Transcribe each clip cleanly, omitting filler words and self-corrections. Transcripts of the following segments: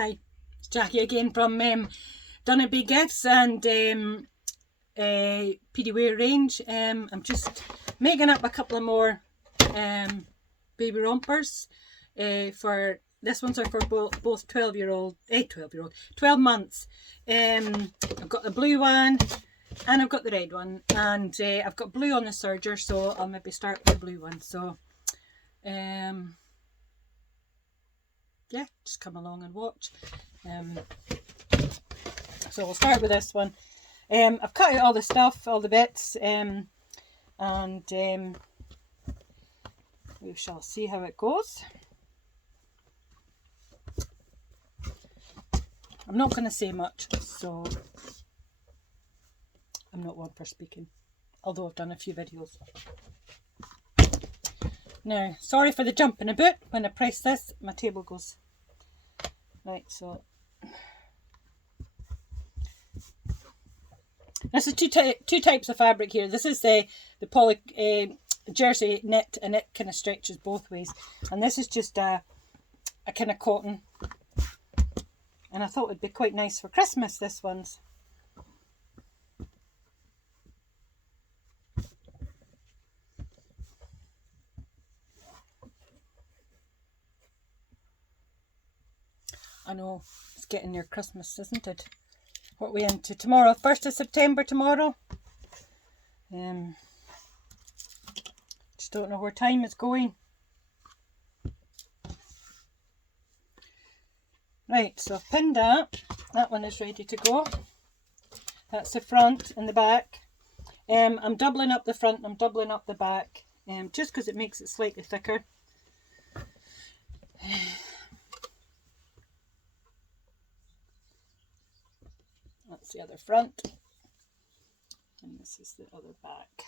Hi, it's Jackie again from Dunnabee Gifts and PDWare range. I'm just making up a couple of more baby rompers. For this ones are for both 12 months. I've got the blue one and I've got the red one, and I've got blue on the serger, so I'll maybe start with the blue one. So yeah, just come along and watch. So we'll start with this one. I've cut out all the stuff, all the bits, and we shall see how it goes. I'm not going to say much, so I'm not one for speaking, although I've done a few videos. Now, sorry for the jumping about. When I press this, my table goes. Right, so this is two types of fabric here. This is the poly jersey knit, and it kind of stretches both ways. And this is just a kind of cotton. And I thought it would be quite nice for Christmas, this one's. I know, it's getting near Christmas, isn't it? What are we into tomorrow? 1st of September tomorrow. Just don't know where time is going. Right, so I've pinned that. That one is ready to go. That's the front and the back. I'm doubling up the front and I'm doubling up the back, just because it makes it slightly thicker. That's the other front, and this is the other back.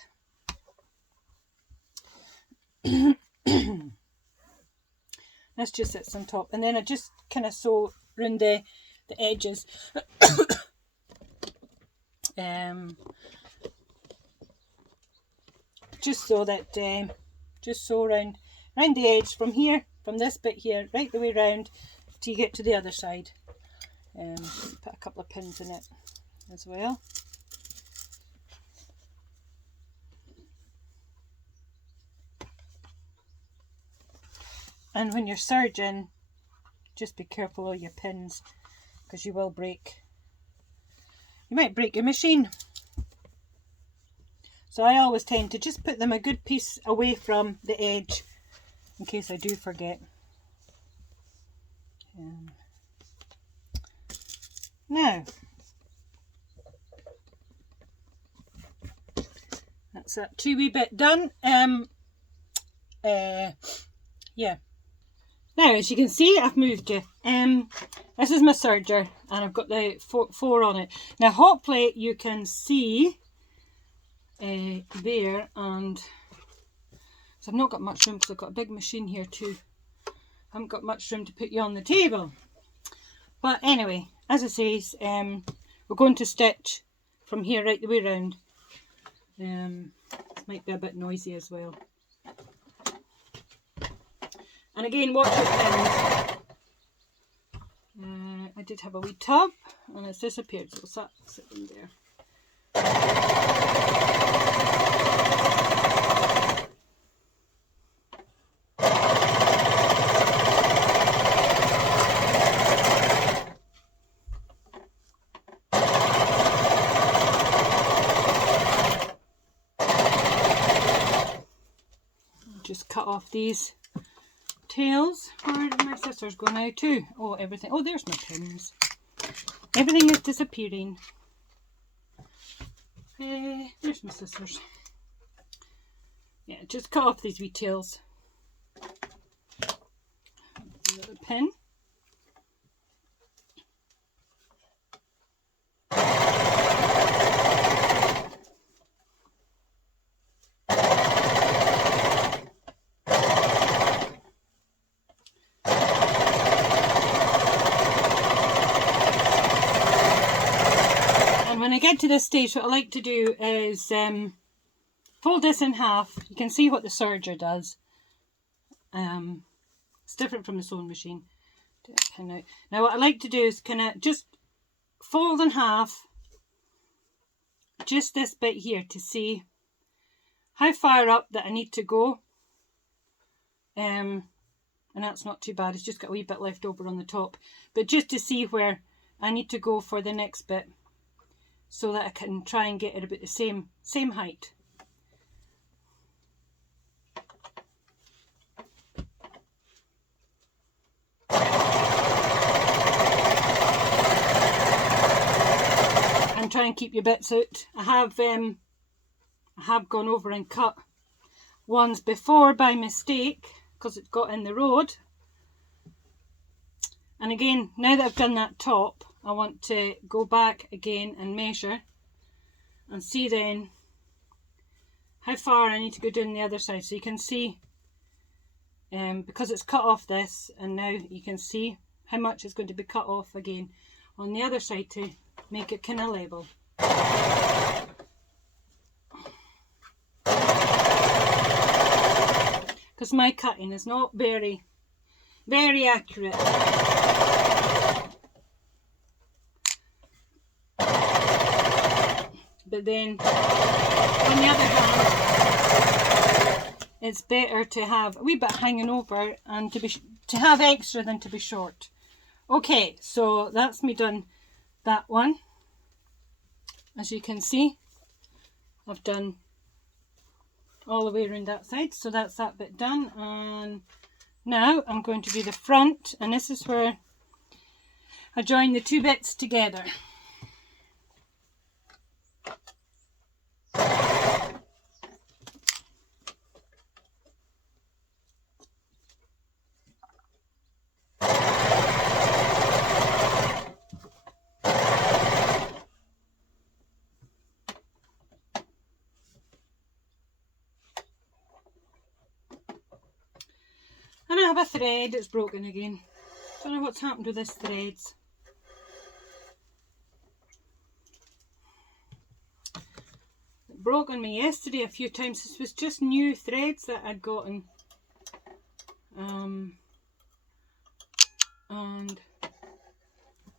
This just sits on top, and then I just kind of sew around the edges. Just so that just sew around the edge from here, from this bit here, right the way round till you get to the other side. Put a couple of pins in it as well. And when you're serging, just be careful of your pins, because you might break your machine. So I always tend to just put them a good piece away from the edge in case I do forget. Now, that's that two wee bit done. Yeah. Now, as you can see, I've moved it. This is my serger, and I've got the four on it. Now, hopefully you can see there, and so I've not got much room because I've got a big machine here too. I haven't got much room to put you on the table. But anyway, as I say, we're going to stitch from here right the way round. It might be a bit noisy as well. And again, watch your pins. I did have a wee tub and it's disappeared, so it's sitting there. Just cut off these tails. Where did my scissors go now too? Oh, everything. Oh, there's my pins. Everything is disappearing. There's my scissors. Yeah, just cut off these wee tails. Another pin. When I get to this stage, what I like to do is fold this in half. You can see what the serger does. It's different from the sewing machine. Pin out. Now what I like to do is kind of just fold in half just this bit here to see how far up that I need to go. And that's not too bad, it's just got a wee bit left over on the top. But just to see where I need to go for the next bit so that I can try and get it about the same height. And try and keep your bits out. I have gone over and cut ones before by mistake because it got in the road. And again, now that I've done that top, I want to go back again and measure and see then how far I need to go down the other side. So you can see, because it's cut off this, and now you can see how much is going to be cut off again on the other side to make it kind of level. Because my cutting is not very accurate. But then, on the other hand, it's better to have a wee bit hanging over and to have extra than to be short. Okay, so that's me done that one. As you can see, I've done all the way around that side, so that's that bit done. And now I'm going to do the front, and this is where I join the two bits together. And I have a thread, it's broken again. Don't know what's happened to this threads. It broke on me yesterday a few times. This was just new threads that I'd gotten. And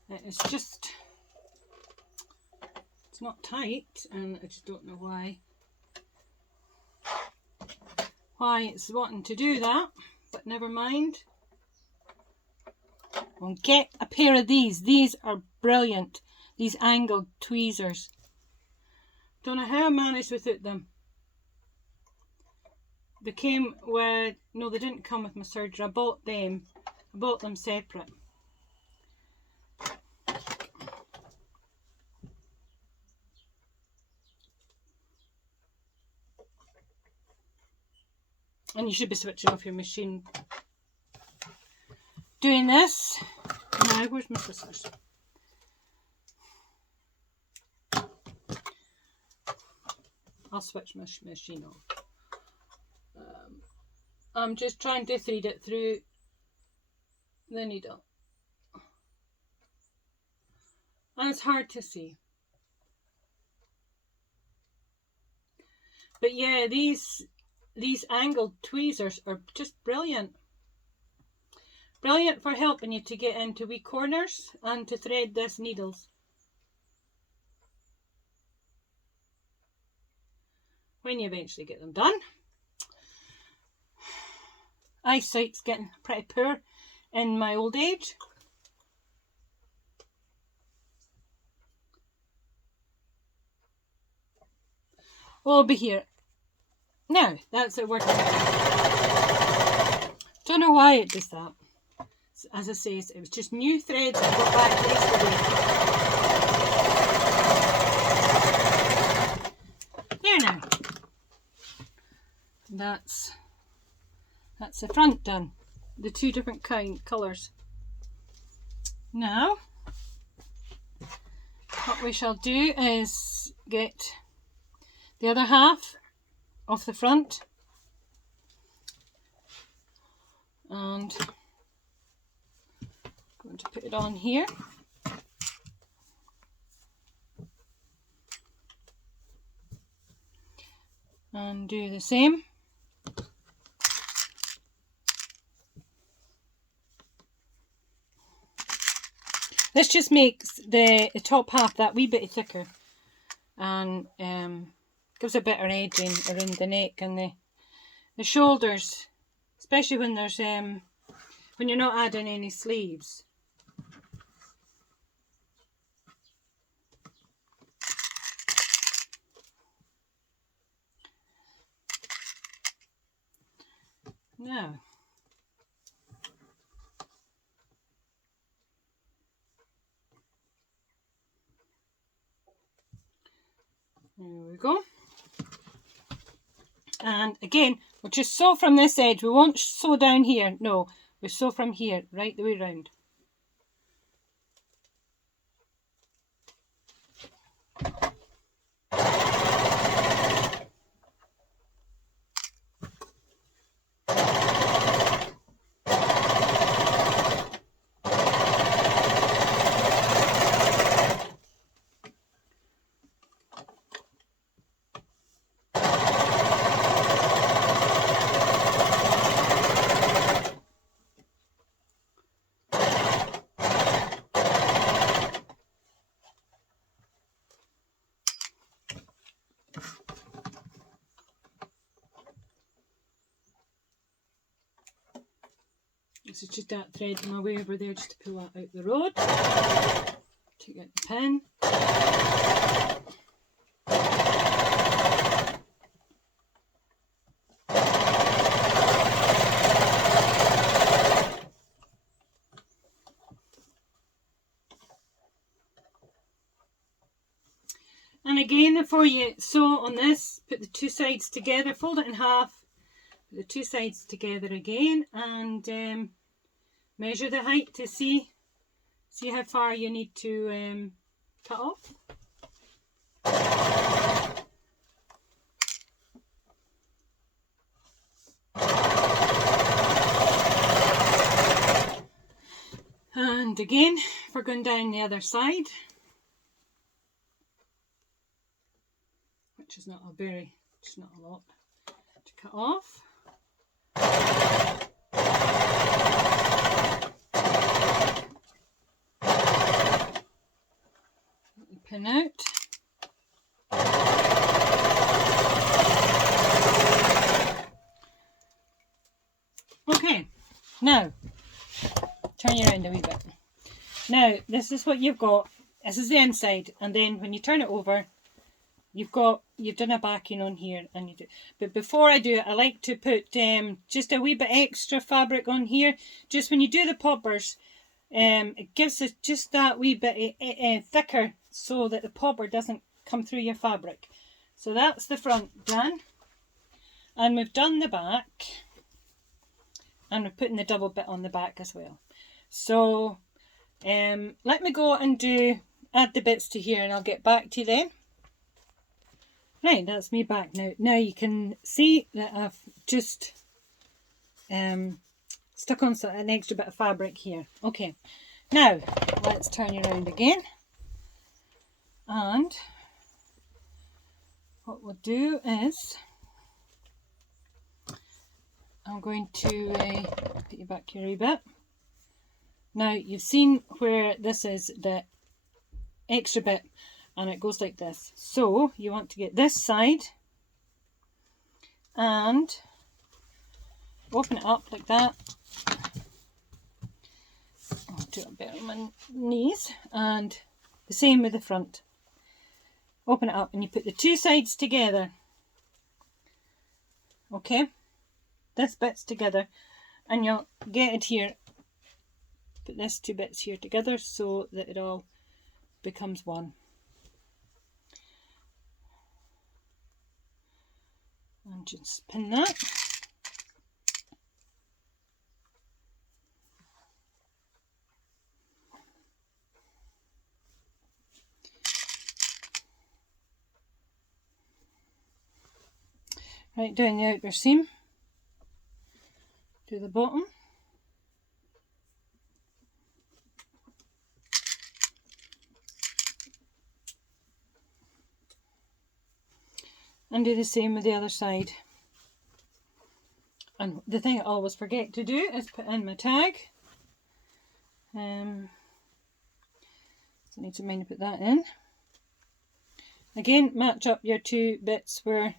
it's just, it's not tight, and I just don't know why it's wanting to do that. But never mind. Well, get a pair of these. These are brilliant. These angled tweezers. Don't know how I managed without them. They came with, no, they didn't come with my serger. I bought them. I bought them separate. And you should be switching off your machine doing this. Now, where's my scissors? I'll switch my machine off. I'm just trying to thread it through the needle. And it's hard to see. But yeah, these angled tweezers are just brilliant. Brilliant for helping you to get into wee corners and to thread this needles. When you eventually get them done. Eyesight's getting pretty poor in my old age. We'll be here. Now, that's it working. Don't know why it does that. As I say, it was just new threads I got back yesterday. There now. That's the front done. The two different colours. Now, what we shall do is get the other half of the front, and I'm going to put it on here. And do the same. This just makes the top half that wee bit thicker, and gives a better edging around the neck and the shoulders, especially when there's when you're not adding any sleeves. Now, there we go. And again, we'll just sew from this edge. We won't sew down here. No, we sew from here right the way round. This is just that thread my way over there just to pull that out the road. Take out the pin. And again, before you sew on this, put the two sides together, fold it in half, put the two sides together again, and measure the height to see how far you need to cut off. And again, we're going down the other side, which is not a lot to cut off. Let the pin out. Okay, now turn you around a wee bit. Now this is what you've got. This is the inside, and then when you turn it over, you've done a backing on here, and you do. But before I do it, I like to put just a wee bit extra fabric on here. Just when you do the poppers, it gives us just that wee bit thicker, so that the popper doesn't come through your fabric. So that's the front done, and we've done the back, and we're putting the double bit on the back as well. So let me go and add the bits to here, and I'll get back to you then. Right, that's me back now. Now you can see that I've just stuck on an extra bit of fabric here. Okay, now let's turn you around again. And what we'll do is, I'm going to put you back here a bit. Now you've seen where this is the extra bit, and it goes like this. So you want to get this side and open it up like that. I'll do it better on my knees, and the same with the front. Open it up and you put the two sides together. Okay, this bit's together, and you'll get it here. Put these two bits here together so that it all becomes one. And just pin that. Right down the outer seam to the bottom. And do the same with the other side. And the thing I always forget to do is put in my tag. So I need to mind to put that in. Again, match up your two bits where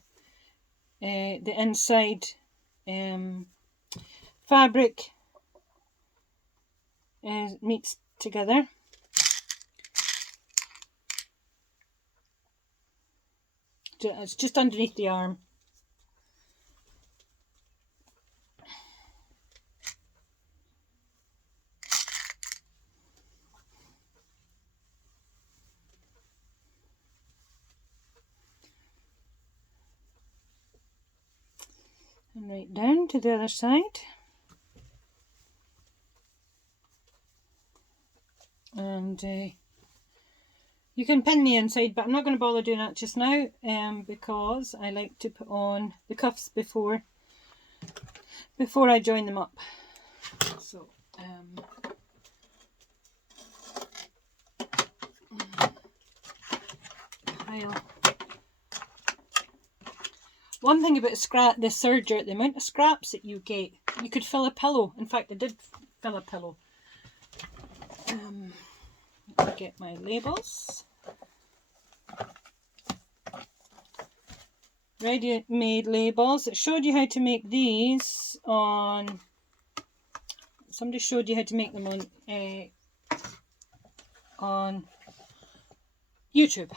the inside fabric meets together. It's just underneath the arm. And right down to the other side. And you can pin the inside, but I'm not going to bother doing that just now because I like to put on the cuffs before I join them up. So one thing about the serger, the amount of scraps that you get, you could fill a pillow. In fact, I did fill a pillow. Let me get my labels. Ready-made labels. It showed you how to make these on. Somebody showed you how to make them on YouTube.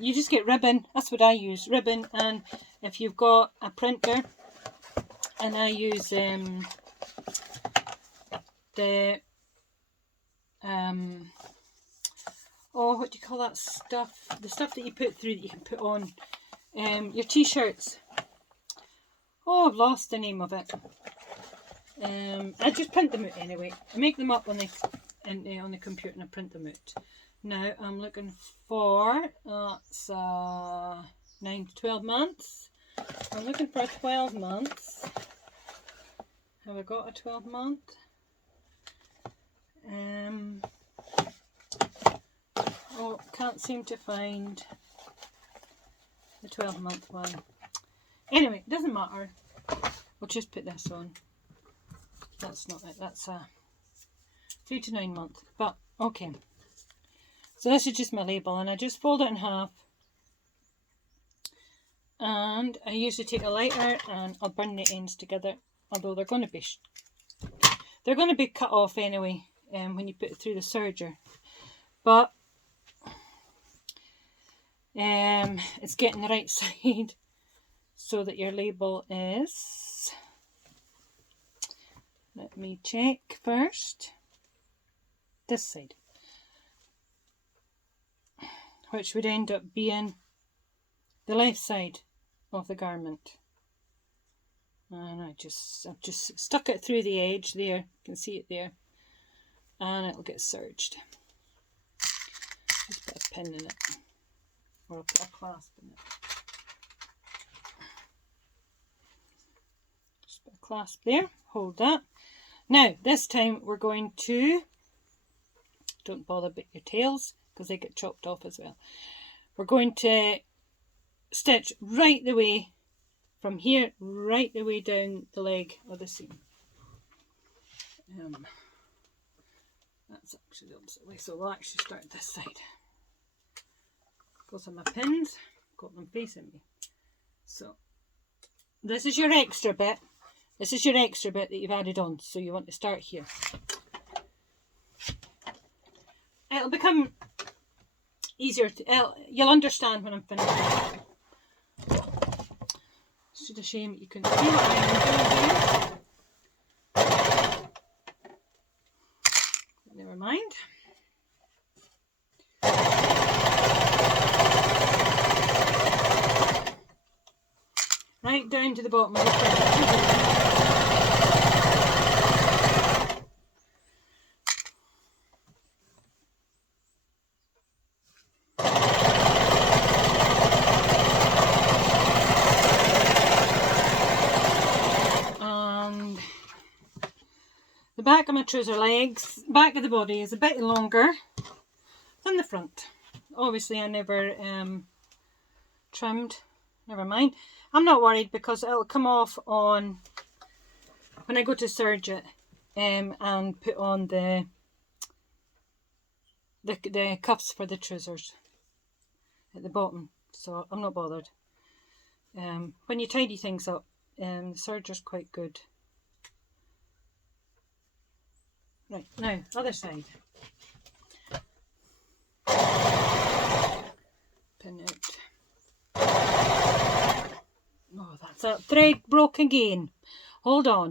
You just get ribbon. That's what I use, ribbon. And if you've got a printer, and I use the what do you call that stuff? The stuff that you put through that you can put on your t-shirts. Oh, I've lost the name of it. I just print them out anyway. I make them up on the computer and I print them out. Now I'm looking for 9 to 12 months. I'm looking for a 12 months. Have I got a 12 month? Oh, can't seem to find the 12-month one. Anyway, it doesn't matter. We'll just put this on. That's not it. That's a 3 to 9 month. But okay. So this is just my label, and I just fold it in half. And I usually take a lighter and I'll burn the ends together. Although they're going to be cut off anyway when you put it through the serger. But it's getting the right side so that your label is. Let me check first. This side, which would end up being the left side of the garment. And I've just stuck it through the edge there. You can see it there, and it'll get serged. Just put a pin in it, or I'll put a clasp in it. Just put a clasp there. Hold that. Now this time we're going to. Don't bother about your tails because they get chopped off as well. We're going to stitch right the way from here, right the way down the leg of the seam. That's actually the opposite way, so we'll actually start this side. Got some of my pins, got them facing me. So this is your extra bit. This is your extra bit that you've added on, so you want to start here. It'll become easier you'll understand when I'm finished. It's just a shame you couldn't see what I'm doing here. Never mind. Right down to the bottom of the print. The back of my trouser legs, back of the body is a bit longer than the front. Obviously I never trimmed, never mind. I'm not worried because it'll come off on when I go to serge it and put on the the cuffs for the trousers at the bottom, so I'm not bothered. When you tidy things up, the serger's quite good. Right, now, other side. Pin it. Oh, that's a thread broke again. Hold on.